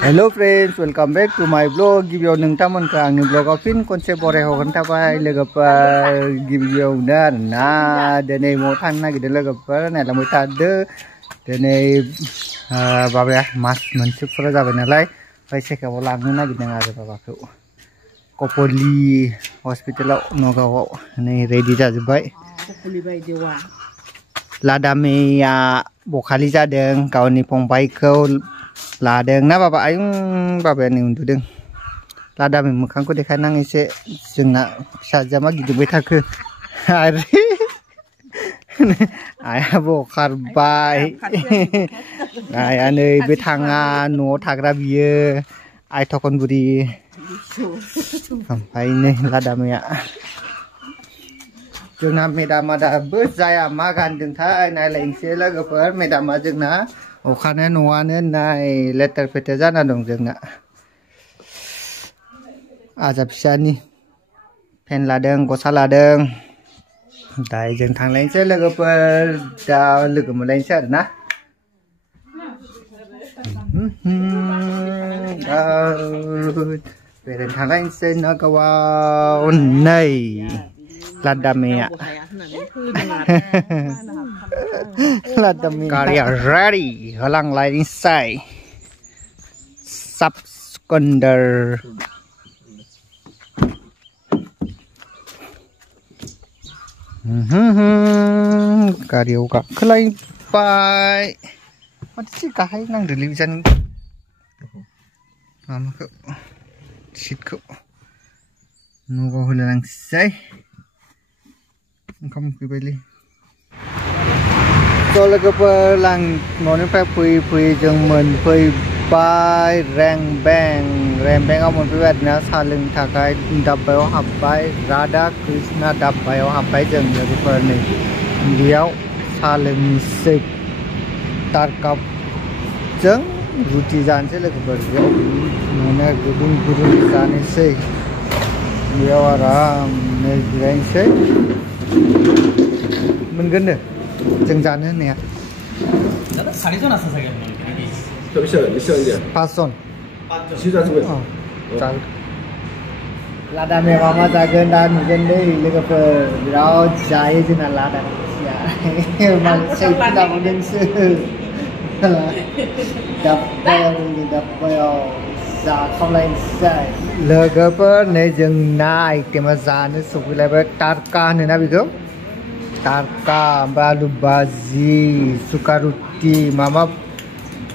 Hello friends, welcome back to my vlog. Gibiau nongtaman ke angni vlog fin konsep bore hogan tapai legapar gibiau dan na dene mau thang na gede legapar na lamu tade dene babe ya mas mencuk pura jabe nalai pai se ka bolang na gede ngare baba ko Kopoli hospital nogawo ne ready jajubai Kopoli bai dewa ladame ya bokhali jadeng kauni pongbai ko ladeng na baba ayung baba ni undudeng ladame mukangko dekanang ise jengna saja ma gidu betakeun ari aya bokhar bai aya nei betanga no thagra bieu ai thokon buri sampai nih ladame ya jengna medama da bezaya magan deng thai nai leng se lagapar medama jengna Okane nuane nai letter pete jana dong jengna aja bisa nih pen ladeng gosa ladeng dai jeng thang leng se lagapar da lugum leng se na peren thang leng se na kawa nei ladame ya ladame karya ready halang lighting sai subscriber karya uka kelai pai mati sih kahai nang delivisan mama ko shit ko nugo hulang sai không cứ bay đi cho là cái bờ làng nó phải phui chừng mình phui bay rang bang ông mình phải nó xa lưng thà cái đập bay hấp bay Radha Krishna đập bay hấp bay chừng là cái bờ này liao xa lưng sip tar cặp chừng ruti gian sẽ là cái bờ liao nó này cái bung gian này sẽ liao aram này rang sẽ mình gần được chừng gian nữa nè. Dapat sari tu nasa saja mungkin ini. Tak bisa dia. Pason. Sudah semua. Oh, can. Lada me mama jagan dan mungkin deh lega per rau jaya je nak lada. Ya, mal saya tidak mungkin se. Dapat za không lain sai. Lega per ne jeng naik kemasan ni suku lebar tarka ni nabi ko. Tarka, balu bazi, suka roti, mama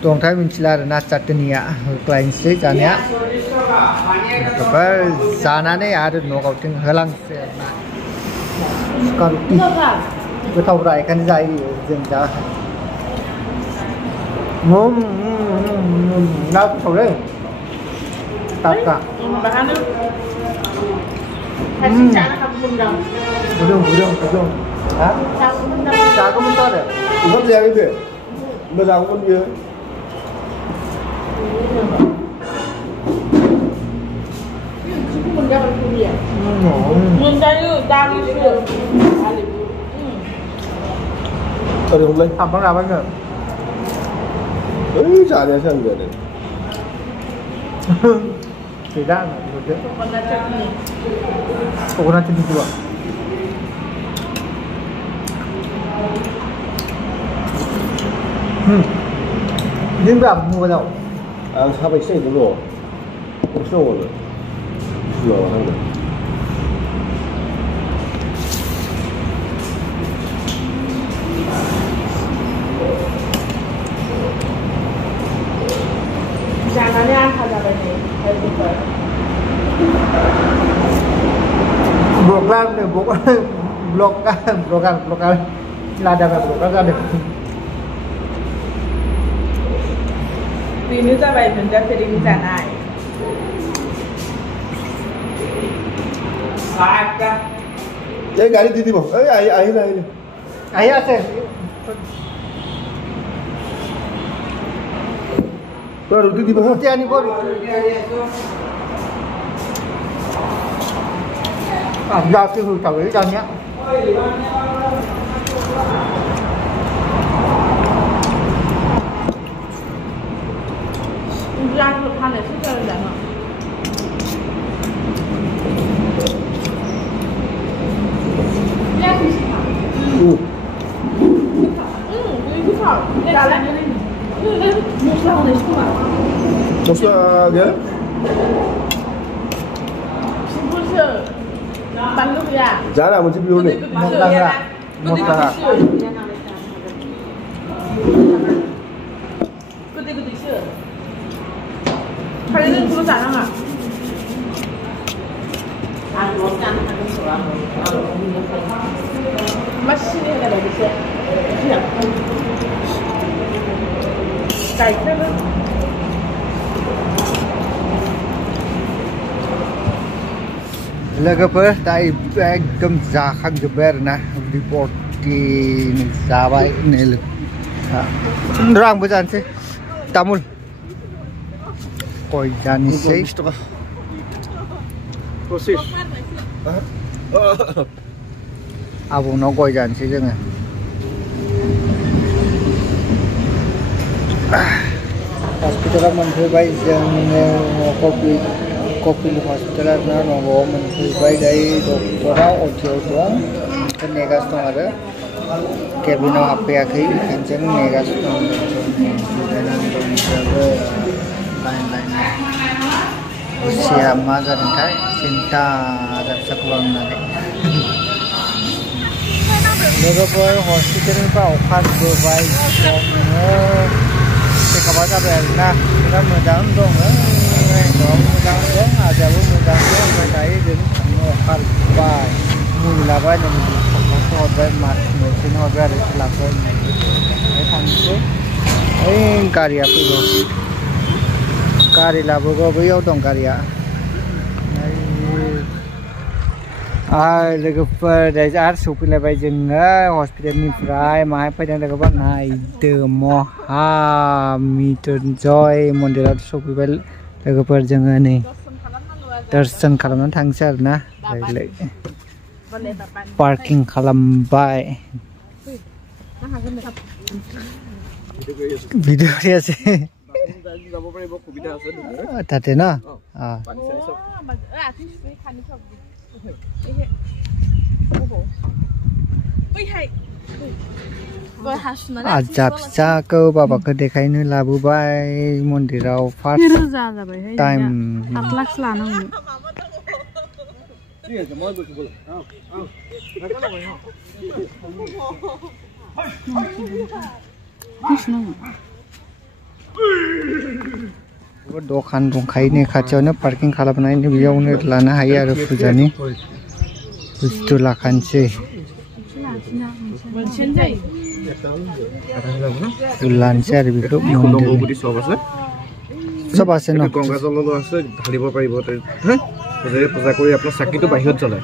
tong thai mincilar na chutney ya, klien se janya. Kabar sana ne ada no kauting halang se na. Suka roti. Betau rai kan jai jengja. Nak thore. Tarka. bahan tu kasih cara kamu undang Budung. Hah? Cara kamu tahu ada? Không ra cái việc. Mà ra con bia. Munda tu dia. Munda tu dari tu. Ở đây không lên. Abang apa enggak? Chả ra sao vậy này. Tidak, betul. Coconut chutney. Coconut chutney juga. Ini berapa mua đâu?他被谁子肉？我瘦了，是哦，他们。Jangan ni angkat dah ni. Blokan lada blokan ada. Ini tu baik benda sering sana. Saatnya. Jadi गाड़ी दीदी बो, आई ना. Ayah sih. तो रोटी दी बो. Roti ani bor. Ra cái hư tàu ấy cho nhé. 这样子看的是这样的吗？Mostra dia. Jangan macam biru ni. Mokta. Logoper tadi एकदम जाखांजोब्बाय आरोना रिपर्टि जाबाय नै आंबो जानोसै तामुल गय जानोसै आबौनाव गय जानोसै जोङो हस्पिटालाव मोनफैबाय जोङो कपिल हस्पिटाल आरोना न'आव मोनफैबाय दायो डक्टरा अटिआव दं नेगासिनो दं आरो केबिनाव हाबफैयाखै ओंखायनो नेगासिनो दं दंजोबो लाइन गुसिया मा जादोंथाय सिन्था जाबसाखौ लांनानै लोगोफोर हस्पिटालनिफ्राय अखारबोबाय दङो चेकआपआ जाबाय आरोना बिराद मोजां दङ न'आव मोजां दं आजाबो मोजां दं ओमफ्राय दायो जों थांनो अखारबाय मुलि लाबाय नै सप्तासे हरबाय मास मोनसेनो हरबाय आरो लाबाय ओमफ्राय थांनोसै ओइ गारिया फैगौ गारि लाबोगौ बैयाव दं गारिया लोगोफोर दायो आरो सफैलायबाय जोङो हस्पिटालनिफ्राय माहाय फैदों लोगोफोर नायदो महामृत्युन्जय मन्दिराव सफैबाय लोगोफोर जोङो नै दर्शन खालामनानै थांसै आरोना पार्किं खालामबाय भिडिअ আছে তাতে না आजा फिसाखौ बाबाखौ देखायनो लाबोबाय मन्दिराव फार्स्ट टाइम 8 लाख लानांगौ दखान दंखायो नै खाथियावनो पार्किं खालामनानै बेयावनो लानो हायो आरो फुजानि बुस्थु लाखानोसै लानोसै आरो बेखौ सब আছে ন গংগা জললো আছে ঢালিব পাৰিব পূজাৰী পূজা কৰি আপোনাৰ চাকিটো বাহিৰত জ্বলায়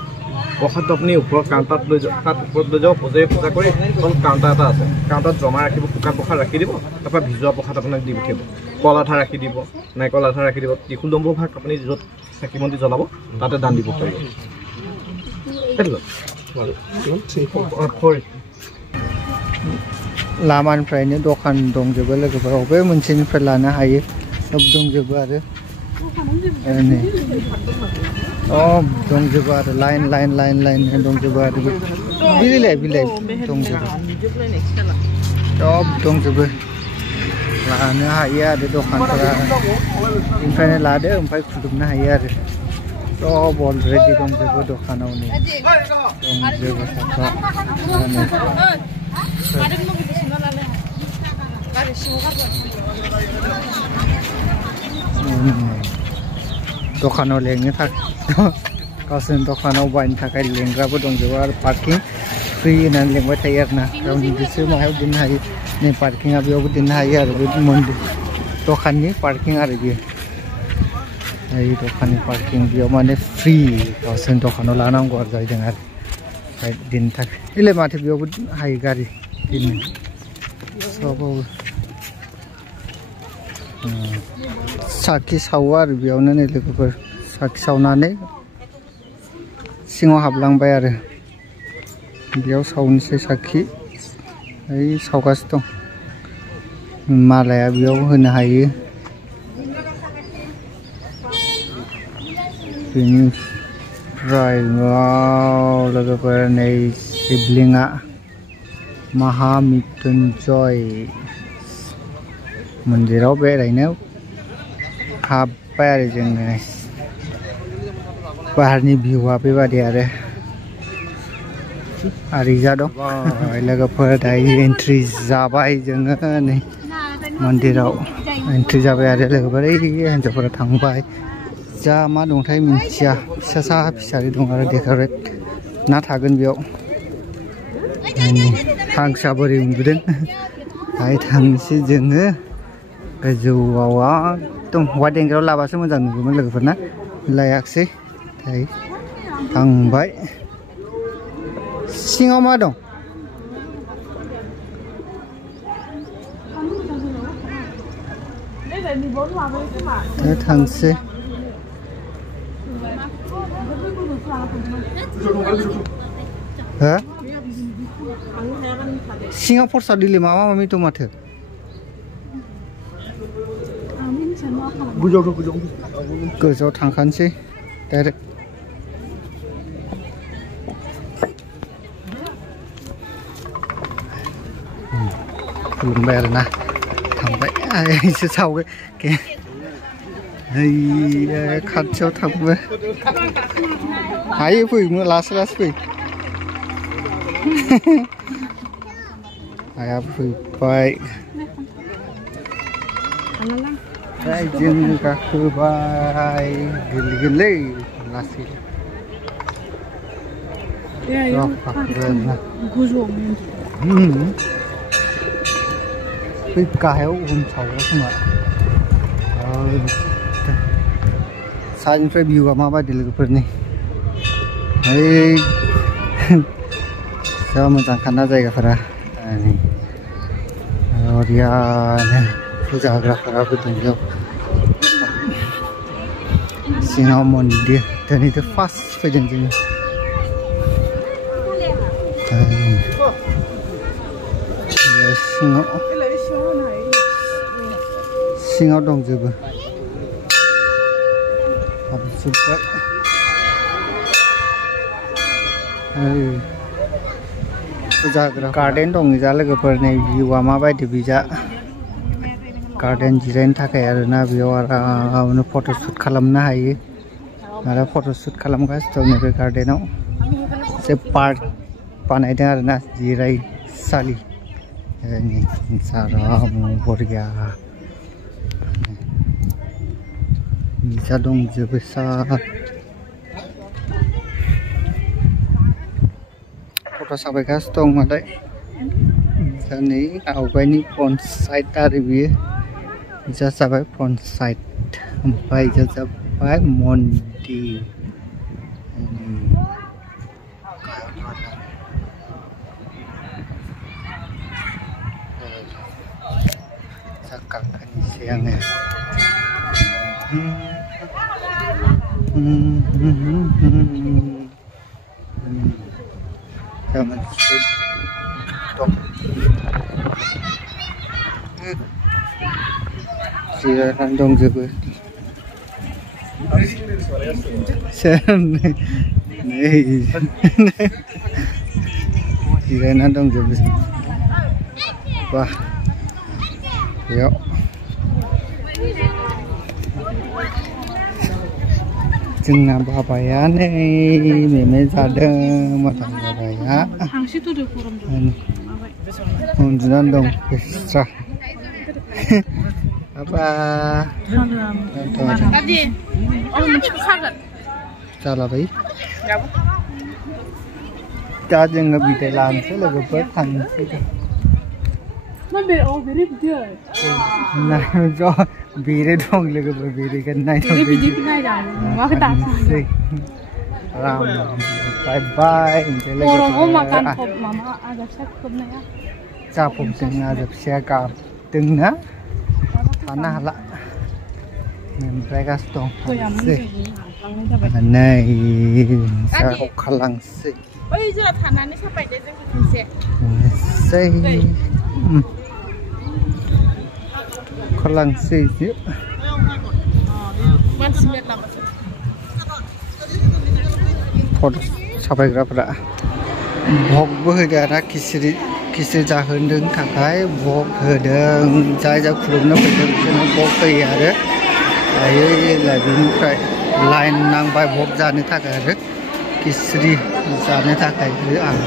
প্ৰসাদটো আপুনি ওপৰত কাউণ্টাৰত লৈ যাওক তাত ওপৰত লৈ যাওক পূজাৰী পূজা কৰি তলত কাউণ্টাৰ এটা আছে কাউণ্টাৰত জমা ৰাখিব শুকান প্ৰসাদ ৰাখি দিব তাৰপৰা ভিজোৱা প্ৰসাদ আপোনাক দি পঠিয়াব কল আঠা ৰাখি দিব নাৰিকল আঠা ৰাখি দিব ত্ৰিশূল দম্বু ভাগ আপুনি য'ত চাকি বন্তি জ্বলাব তাতে দান দিব পাৰিব लामानिफ्रायनो दखान दंजोबो लोगोफोर अबे मोनसेनिफ्राय लानो हायो सब दंजोबो आरो नै सब दंजोबो आरो लाइन दंजोबो आरो बिलाइ दंजोबो सब दंजोबो लानो हायो आरो दखानफोरा बेनिफ्रायनो लादो ओमफ्राय खुदुमनो हायो आरो सब अलरेडि दंजोबो दखानाव नै दंजोबो दखानाव लेंनो थाखाय गावसोरनि दखानाव बायनो थाखाय लेंग्राबो दंजोबो आरो पार्किं फ्रि होनानै लेंबाय थायो आरोना गावनि गोसो मायाव दोननो हायो नै पार्किंआ बेयावबो दोननो हायो आरो बे मन्दिर दखाननि पार्किं आरो बेयो এই दखाननि पार्किं बेयाव माने फ्रि गावसोरनि दखानाव लानांगौ आरो जाहैदों आरो ओमफ्राय दोननो थाखाय एलाय माथो बेयावबो हायो गारि दोननो सबावबो साखि सावो आरो बेयावनो नै लोगोफोर साखि सावनानै सिङाव हाबलांबाय आरो बेयाव सावनोसै साखि ओइ सावगासिनो दं मालाया बेयाव होनो हायो बेनिफ्राय लोगोफोर नै शिबलिंगा महामृत्युंजय मन्दिराव बेरायनो हाबबाय आरो जोङो बाहारनि भिउआ बेबादि आरो आरिजा दं लोगोफोर दायो एन्ट्रि जाबाय जोङो नै मन्दिराव एन्ट्रि जाबाय आरो लोगोफोर हिन्जावफोरा थांबाय जा मा दंथाय मिन्थिया फिसा फिसारि दं आरो डेक'रेट ना थागोन बेयाव हांसोआ बोरै उन्दुदों दायो थांनोसै जोङो गोजौआव एकदम वाइट एंगेलाव लाबासो मोजां नुगौमोन लोगोफोर ना लायाखिसै दायो थांबाय सिङाव मा दं थांसै हो सिङाव फरसा दिले माबा माबि दं माथो गोजौआव थांखानोसै डाइरेक्ट खुलुमबाय आरोना थांबाय एसे सावो खाथियाव थांबाय हायो फै लासै लासै फै आया फैबाय जों गाखोबाय गोरलै लासै बै गाहायाव सावग्रा खोमा सानिफ्राय भिउआ माबायदि लोगोफोरनि जा मोजां खाना जायगाफोरा बरियानो फुजा होग्राफोराबो दं बेयाव सिङाव मन्दिर दिनैथ' फार्स्ट फैदों जोङो सिङाव दंजोबो हाबजोब्बाय फुजा होग्रा गार्डेन दं जा लोगोफोरनि भिउआ माबायदि बिजा गार्डेन जिरायनो थाखाय आरोना बेयाव आरामनो फट'शुट खालामनो हायो आरो फट'शुट खालामगासिनो दं नैबे गार्डेनाव एसे पार्क बानायदों आरोना जिरायसालि आराम बरिया जा दंजोबो फट' साफायगासिनो दं मालाय नै आवगायनि फ्रन्ट साइड आरो बियो जा जाबाय फ्रन्ट साइड ओमफ्राय जा जाबाय मन्दिर गाखोनोसै आङो मोनसे दं जिरायनानै दंजोबो जिरायनानै दंजोबो बा बेयाव जोंना बाबाया नै मेमे जादों मोजां बाबाया उन्दुनानै दं एक्सट्रा बाबा जालाबाय दा जोङो बिदाय लानोसै लोगोफोर थांनोसै बेरे दं लोगोफोर बेरेखौ नायदों बाय बाय जाफबदों आरो फिसाया गाबदोंना थानो हाला ओमफ्राय गासिबो दं नै अखालांसै अखालांसै फट साफायग्राफोरा भगबो होदों आरो खिसिरि जाहोनो थाखाय भग होदों जाय खुलुमनो फैदों बिसोरनो भग होयो आरो दायो बिनिफ्राय लाइन नांबाय भग जानो थाखाय आरो खिसिरि जानो थाखाय आं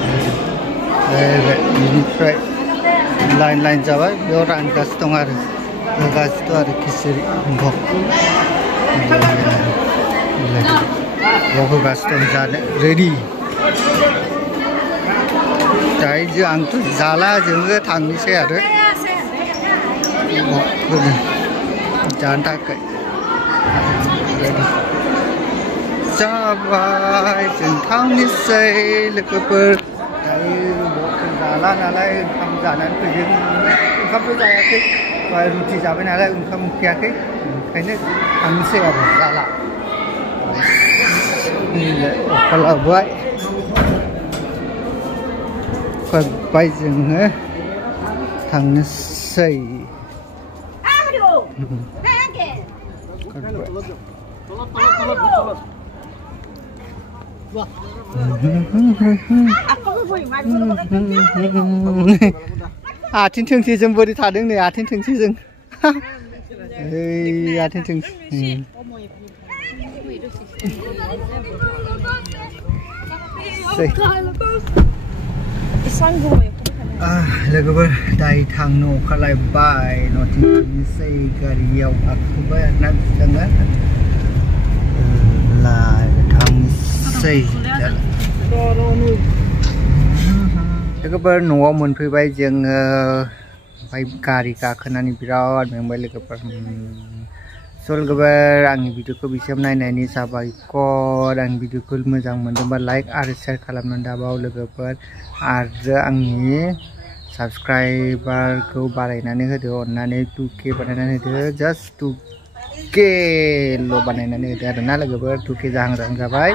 बिनिफ्राय लाइन जाबाय बेयाव रानगासिनो दं आरो होगासिनो दं आरो खिसिरि भग होगासिनो दं जानो रेडि दायो आंथ' जाला जोङो थांनोसै आरो जानो थाखाय रेडि जाबाय जों थांनोसै लोगोफोर दायो जाला नालाय ओंखाम जानानै फैदों ओंखामथ' जायाखै रुटि जाबाय नालाय ओंखाम उखैयाखै ओंखायनो थांनोसै आरो जाला अखा लाबोबाय बाय जोङो थांनोसै आथिं थोंसेजों बोरै थादों नै आथिं थोंसेजों आथिं थोंसे लोगोफोर दायो थांनो अखालायबाय न'थिं थांनोसै गारियाव गाखोबाय आरोना जोङो थांनोसै लोगोफोर न'आव मोनफैबाय जोङो ओमफ्राय गारि गाखोनानै बिराद मेंबाय लोगोफोर लोगोफोर आंनि भिडिअखौ बिसिम नायनायनि साबायखर आंनि भिडिअखौ मोजां मोनदोंबा लाइक आरो शेयार खालामनानै दाबाव लोगोफोर आरो आंनि साबस्क्राइबारखौ बारायनानै होदो अननानै 2K बानायनानै होदो जास्ट 2Kल' बानायनानै होदो आरोना लोगोफोर 2K जाहां जाबाय